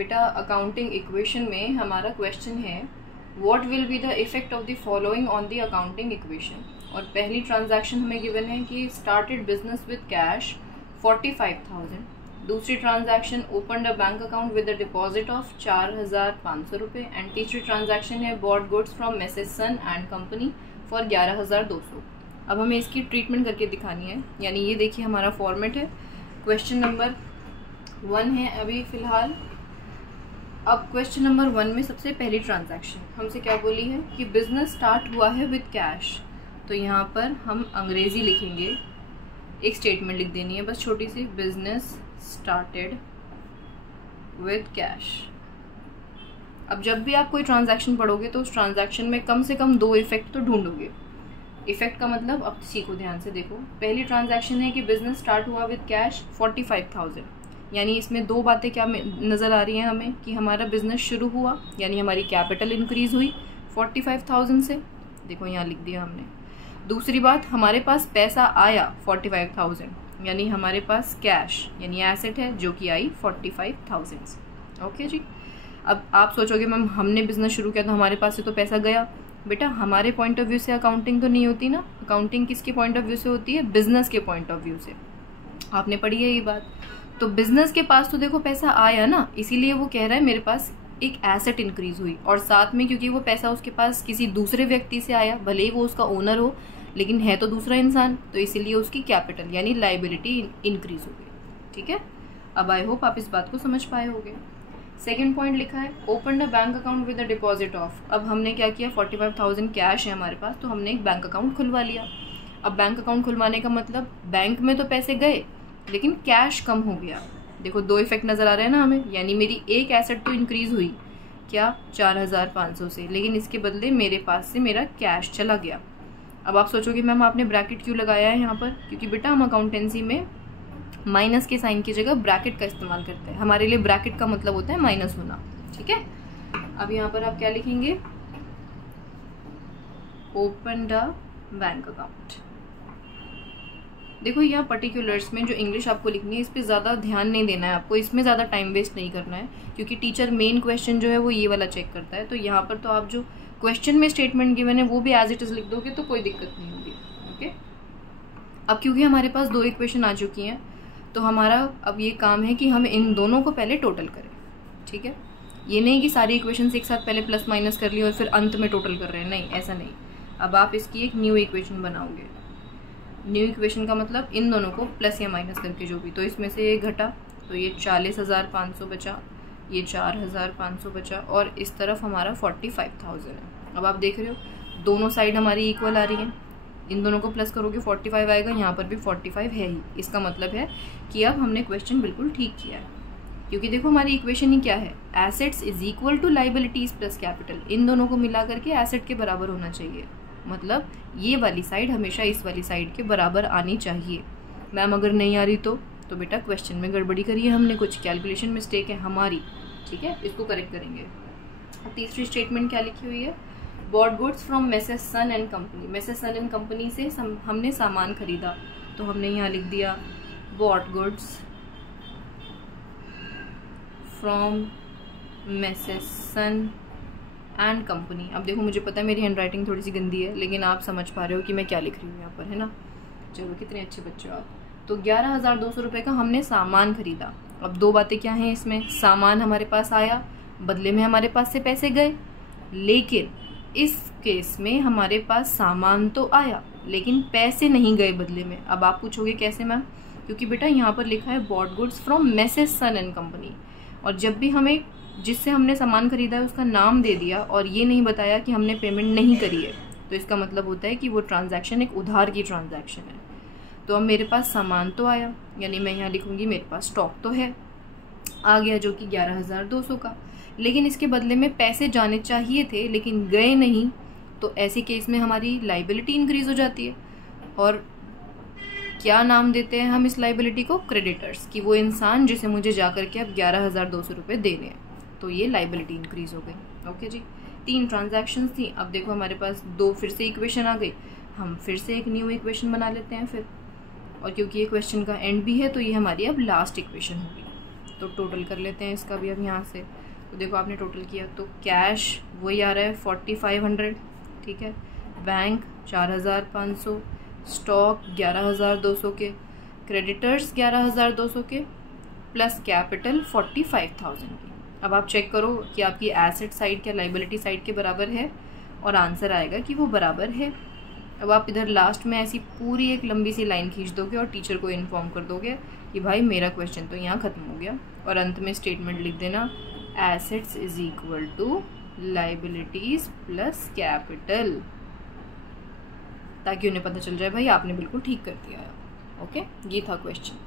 बेटा accounting equation में हमारा क्वेश्चन है what will be the effect of the following on the accounting equation. और पहली ट्रांजैक्शन हमें गिवन है कि स्टार्टेड बिजनेस विद कैश 45,000। दूसरी transaction open a bank account with a deposit of 4,500 रुपये। एंड तीसरी ट्रांजैक्शन है bought goods from Mrs Sun and company for 11,200। अब हमें इसकी ट्रीटमेंट करके दिखानी है, यानी ये देखिए हमारा फॉर्मेट है। क्वेश्चन नंबर 1 है अभी फ़िलहाल। अब क्वेश्चन नंबर 1 में सबसे पहली ट्रांजैक्शन हमसे क्या बोली है कि बिजनेस स्टार्ट हुआ है विद कैश। तो यहाँ पर हम अंग्रेज़ी लिखेंगे, एक स्टेटमेंट लिख देनी है बस छोटी सी, बिजनेस स्टार्टेड विद कैश। अब जब भी आप कोई ट्रांजैक्शन पढ़ोगे तो उस ट्रांजैक्शन में कम से कम 2 इफेक्ट तो ढूंढोगे। इफेक्ट का मतलब अब सीखो ध्यान से देखो। पहली ट्रांजैक्शन है कि बिजनेस स्टार्ट हुआ विद कैश 45,000, यानी इसमें 2 बातें क्या नज़र आ रही हैं हमें कि हमारा बिजनेस शुरू हुआ, यानी हमारी कैपिटल इंक्रीज़ हुई 45,000 से, देखो यहाँ लिख दिया हमने। दूसरी बात, हमारे पास पैसा आया 45,000, यानी हमारे पास कैश यानी एसेट है जो कि आई 45,000 से। ओके जी। अब आप सोचोगे मैम हमने बिजनेस शुरू किया तो हमारे पास से तो पैसा गया। बेटा हमारे पॉइंट ऑफ व्यू से अकाउंटिंग तो नहीं होती ना, अकाउंटिंग किसके पॉइंट ऑफ व्यू से होती है, बिजनेस के पॉइंट ऑफ व्यू से। आपने पढ़ी है ये बात। तो बिजनेस के पास तो देखो पैसा आया ना, इसीलिए वो कह रहा है मेरे पास एक एसेट इंक्रीज हुई। और साथ में क्योंकि वो पैसा उसके पास किसी दूसरे व्यक्ति से आया, भले ही वो उसका ओनर हो लेकिन है तो दूसरा इंसान, तो इसीलिए उसकी कैपिटल यानी लाइबिलिटी इंक्रीज हो गई। ठीक है, अब आई होप आप इस बात को समझ पाए होंगे। सेकेंड पॉइंट लिखा है open a bank account with a deposit of. अब हमने क्या किया, 45,000 कैश है हमारे पास, तो हमने एक बैंक अकाउंट खुलवा लिया। अब बैंक अकाउंट खुलवाने का मतलब बैंक में तो पैसे गए लेकिन कैश कम हो गया। देखो 2 इफेक्ट नज़र आ रहे हैं ना हमें, यानी मेरी एक एसेट तो इंक्रीज़ हुई क्या 4,500 से, लेकिन इसके बदले मेरे पास से मेरा कैश चला गया। अब आप सोचोगे मैम आपने ब्रैकेट क्यों लगाया है यहाँ पर, क्योंकि बेटा हम अकाउंटेंसी में माइनस के साइन की जगह ब्रैकेट का इस्तेमाल करते हैं। हमारे लिए ब्रैकेट का मतलब होता है माइनस होना। ठीक है, अब यहाँ पर आप क्या लिखेंगे, ओपन द बैंक अकाउंट। देखो यहाँ पर्टिकुलर्स में जो इंग्लिश आपको लिखनी है इस पर ज़्यादा ध्यान नहीं देना है आपको, इसमें ज़्यादा टाइम वेस्ट नहीं करना है, क्योंकि टीचर मेन क्वेश्चन जो है वो ये वाला चेक करता है। तो यहाँ पर तो आप जो क्वेश्चन में स्टेटमेंट गिवन है वो भी एज इट इज़ लिख दोगे तो कोई दिक्कत नहीं होगी। ओके, अब क्योंकि हमारे पास 2 इक्वेशन आ चुकी हैं तो हमारा अब ये काम है कि हम इन दोनों को पहले टोटल करें। ठीक है, ये नहीं कि सारी इक्वेशन एक साथ पहले प्लस माइनस कर ली और फिर अंत में टोटल कर रहे हैं, नहीं ऐसा नहीं। अब आप इसकी एक न्यू इक्वेशन बनाओगे। न्यू इक्वेशन का मतलब इन दोनों को प्लस या माइनस करके जो भी, तो इसमें से ये घटा तो ये 40,500 बचा, ये 4,500 बचा और इस तरफ हमारा 45,000 है। अब आप देख रहे हो दोनों साइड हमारी इक्वल आ रही हैं, इन दोनों को प्लस करोगे 45 आएगा, यहाँ पर भी 45 है ही। इसका मतलब है कि अब हमने क्वेश्चन बिल्कुल ठीक किया है, क्योंकि देखो हमारी इक्वेशन ही क्या है, assets is equal to liabilities plus capital. इन दोनों को मिला करके एसेट के बराबर होना चाहिए, मतलब ये वाली साइड हमेशा इस वाली साइड के बराबर आनी चाहिए। मैम अगर नहीं आ रही तो बेटा क्वेश्चन में गड़बड़ी करी है हमने, कुछ कैलकुलेशन मिस्टेक है हमारी। ठीक है, इसको करेक्ट करेंगे। तीसरी स्टेटमेंट क्या लिखी हुई है, bought goods from Mrs Sun and company. Mrs Sun and company से हमने सामान खरीदा, तो हमने यहाँ लिख दिया bought goods from Mrs Sun and company. अब देखो मुझे पता है मेरी हैंडराइटिंग थोड़ी सी गंदी है, लेकिन आप समझ पा रहे हो कि मैं क्या लिख रही हूँ यहाँ पर, है ना। चलो कितने अच्छे बच्चे हो आप। तो 11,200 रुपये का हमने सामान खरीदा। अब 2 बातें क्या हैं इसमें, सामान हमारे पास आया, बदले में हमारे पास से पैसे गए। लेकिन इस केस में हमारे पास सामान तो आया लेकिन पैसे नहीं गए बदले में। अब आप पूछोगे कैसे मैम, क्योंकि बेटा यहाँ पर लिखा है bought goods from Mrs Sun and company, और जब भी हमें जिससे हमने सामान खरीदा है उसका नाम दे दिया और ये नहीं बताया कि हमने पेमेंट नहीं करी है, तो इसका मतलब होता है कि वो ट्रांजैक्शन एक उधार की ट्रांजैक्शन है। तो अब मेरे पास सामान तो आया, यानी मैं यहाँ लिखूँगी मेरे पास स्टॉक तो है, आ गया जो कि 11,200 का, लेकिन इसके बदले में पैसे जाने चाहिए थे लेकिन गए नहीं। तो ऐसे केस में हमारी लाइबिलिटी इंक्रीज हो जाती है। और क्या नाम देते हैं हम इस लाइबिलिटी को, क्रेडिटर्स, कि वो इंसान जिसे मुझे जा करके अब 11,200 रुपये देने हैं, तो ये लाइबिलिटी इंक्रीज हो गई। ओके जी, 3 ट्रांजैक्शंस थी। अब देखो हमारे पास 2 फिर से इक्वेशन आ गई, हम फिर से एक न्यू इक्वेशन बना लेते हैं फिर, और क्योंकि ये क्वेश्चन का एंड भी है तो ये हमारी अब लास्ट इक्वेशन होगी। तो टोटल कर लेते हैं इसका भी अब यहाँ से। तो देखो आपने टोटल किया तो कैश वही आ रहा है 4500, ठीक है, बैंक 4500, स्टॉक 11200 के, क्रेडिटर्स 11200 के, प्लस कैपिटल 45000 की। अब आप चेक करो कि आपकी एसेट साइड क्या लाइबिलिटी साइड के बराबर है, और आंसर आएगा कि वो बराबर है। अब आप इधर लास्ट में ऐसी पूरी एक लंबी सी लाइन खींच दोगे और टीचर को इन्फॉर्म कर दोगे कि भाई मेरा क्वेश्चन तो यहाँ ख़त्म हो गया, और अंत में स्टेटमेंट लिख देना assets is equal to liabilities plus capital, ताकि उन्हें पता चल जाए भाई आपने बिल्कुल ठीक कर दिया है। ओके, ये था क्वेश्चन।